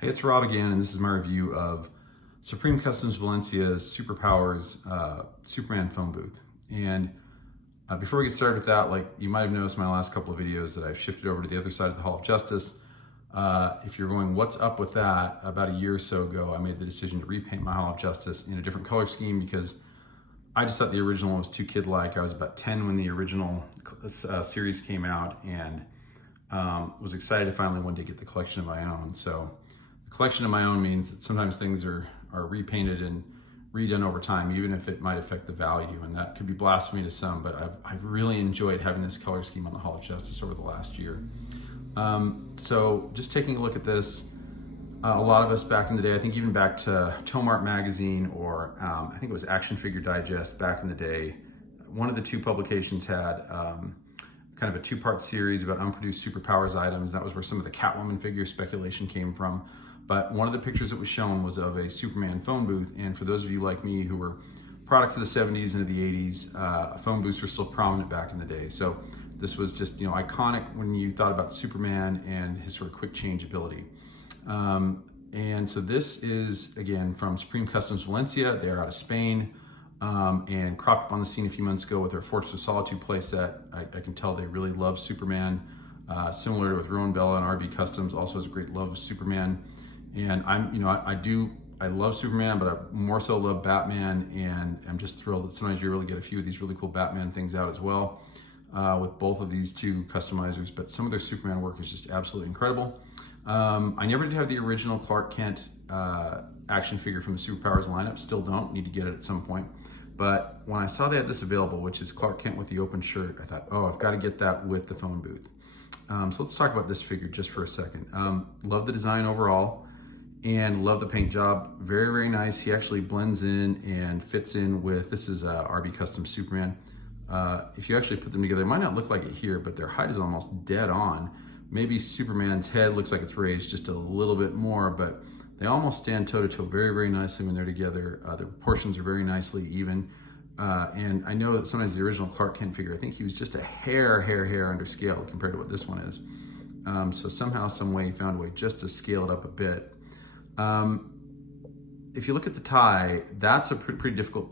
Hey, it's Rob again, and this is my review of Supremecustoms Valencia's Superpowers Superman phone booth. And before we get started with that, like you might have noticed in my last couple of videos that I've shifted over to the other side of the Hall of Justice. If you're going, what's up with that? About a year or so ago, I made the decision to repaint my Hall of Justice in a different color scheme because I just thought the original was too kid-like. I was about 10 when the original series came out, and was excited to finally one day get the collection of my own. So the collection of my own means that sometimes things are repainted and redone over time, even if it might affect the value, and that could be blasphemy to some, but I've really enjoyed having this color scheme on the Hall of Justice over the last year. So just taking a look at this, a lot of us back in the day, I think even back to Tomart magazine, or I think it was Action Figure Digest back in the day, one of the two publications had kind of a two-part series about unproduced superpowers items. That was where some of the Catwoman figure speculation came from. But one of the pictures that was shown was of a Superman phone booth. And for those of you like me who were products of the 70s into the 80s, phone booths were still prominent back in the day. So this was just, iconic when you thought about Superman and his sort of quick change ability. And so this is, again, from Supremecustoms Valencia. They're out of Spain, and cropped up on the scene a few months ago with their Fortress of Solitude playset. I can tell they really love Superman, similar with Rowan Bella and RB Customs, also has a great love of Superman. And I love Superman, but I more so love Batman, and I'm just thrilled that sometimes you really get a few of these really cool Batman things out as well, with both of these two customizers. But some of their Superman work is just absolutely incredible. I never did have the original Clark Kent action figure from the Superpowers lineup, still don't, need to get it at some point. But when I saw they had this available, which is Clark Kent with the open shirt, I thought, oh, I've got to get that with the phone booth. So let's talk about this figure just for a second. Love the design overall, and love the paint job. Very, very nice. He actually blends in and fits in with, this is RB Custom Superman. If you actually put them together, it might not look like it here, but their height is almost dead on. Maybe Superman's head looks like it's raised just a little bit more, but they almost stand toe-to-toe very, very nicely when they're together. The proportions are very nicely even. And I know that sometimes the original Clark Kent figure, I think he was just a hair under scale compared to what this one is. So somehow, some way, he found a way just to scale it up a bit. If you look at the tie, that's a pretty difficult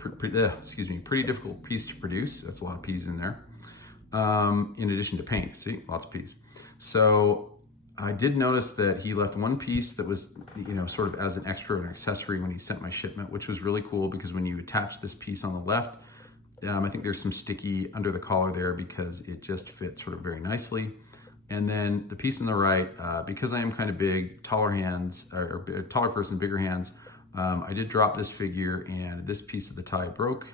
piece to produce. That's a lot of P's in there. In addition to paint, see, lots of P's. So I did notice that he left one piece that was, sort of as an extra or an accessory when he sent my shipment, which was really cool because when you attach this piece on the left, I think there's some sticky under the collar there because it just fits sort of very nicely. And then the piece on the right, because I am kind of big, taller hands, or taller person, bigger hands, I did drop this figure and this piece of the tie broke,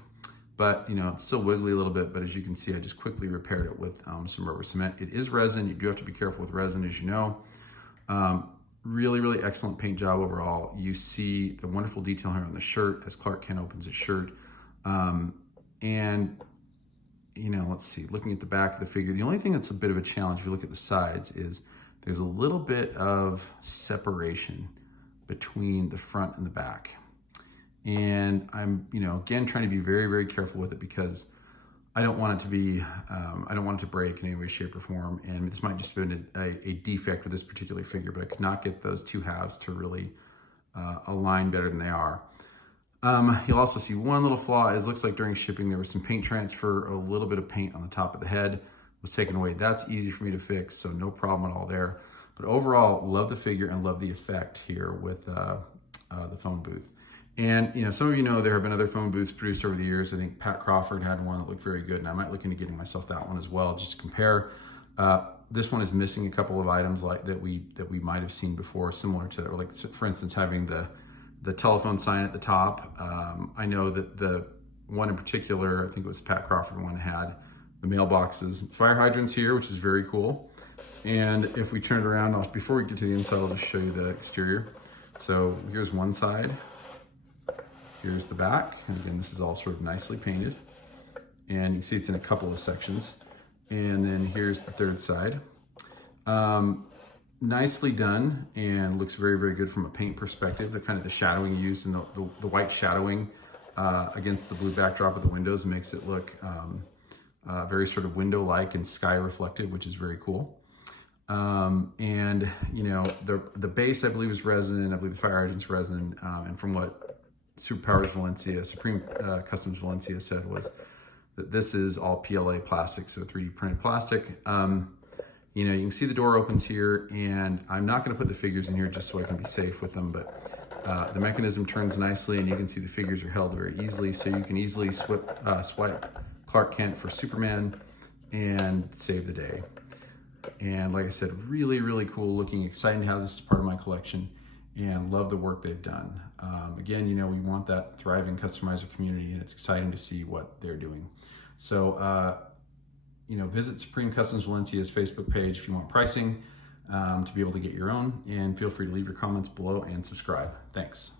but it's still wiggly a little bit, but as you can see, I just quickly repaired it with some rubber cement. It is resin. You do have to be careful with resin, as you know. Really, really excellent paint job overall. You see the wonderful detail here on the shirt as Clark Kent opens his shirt. And let's see, looking at the back of the figure, the only thing that's a bit of a challenge if you look at the sides is there's a little bit of separation between the front and the back. And I'm, again, trying to be very, very careful with it because I don't want it to be, I don't want it to break in any way, shape, or form. And this might just have been a defect with this particular figure, but I could not get those two halves to really align better than they are. You'll also see one little flaw is, looks like during shipping there was some paint transfer, a little bit of paint on the top of the head was taken away. That's easy for me to fix, so no problem at all there. But overall, love the figure and love the effect here with the phone booth. And some of you know there have been other phone booths produced over the years. I think Pat Crawford had one that looked very good, and I might look into getting myself that one as well, just to compare. This one is missing a couple of items like that we might have seen before, similar to, or like, for instance, having the telephone sign at the top. I know that the one in particular, I think it was Pat Crawford one, had the mailboxes, fire hydrants here, which is very cool. And if we turn it around, before we get to the inside, I'll just show you the exterior. So here's one side. Here's the back, and again, this is all sort of nicely painted. And you see it's in a couple of sections. And then here's the third side. Nicely done, and looks very, very good from a paint perspective. The kind of the shadowing used and the white shadowing against the blue backdrop of the windows makes it look very sort of window-like and sky reflective, which is very cool. And you know, the base I believe is resin. I believe the fire hydrant's resin. And from what Supreme Customs Valencia said was that this is all PLA plastic, so 3D printed plastic. You know, you can see the door opens here, and I'm not going to put the figures in here just so I can be safe with them, but the mechanism turns nicely, and you can see the figures are held very easily, so you can easily swipe Clark Kent for Superman and save the day. And like I said, really, really cool looking, exciting to have this as part of my collection, and love the work they've done. Again, you know, we want that thriving customizer community, and it's exciting to see what they're doing. So, you know, visit Supreme Customs Valencia's Facebook page if you want pricing to be able to get your own, and feel free to leave your comments below and subscribe. Thanks.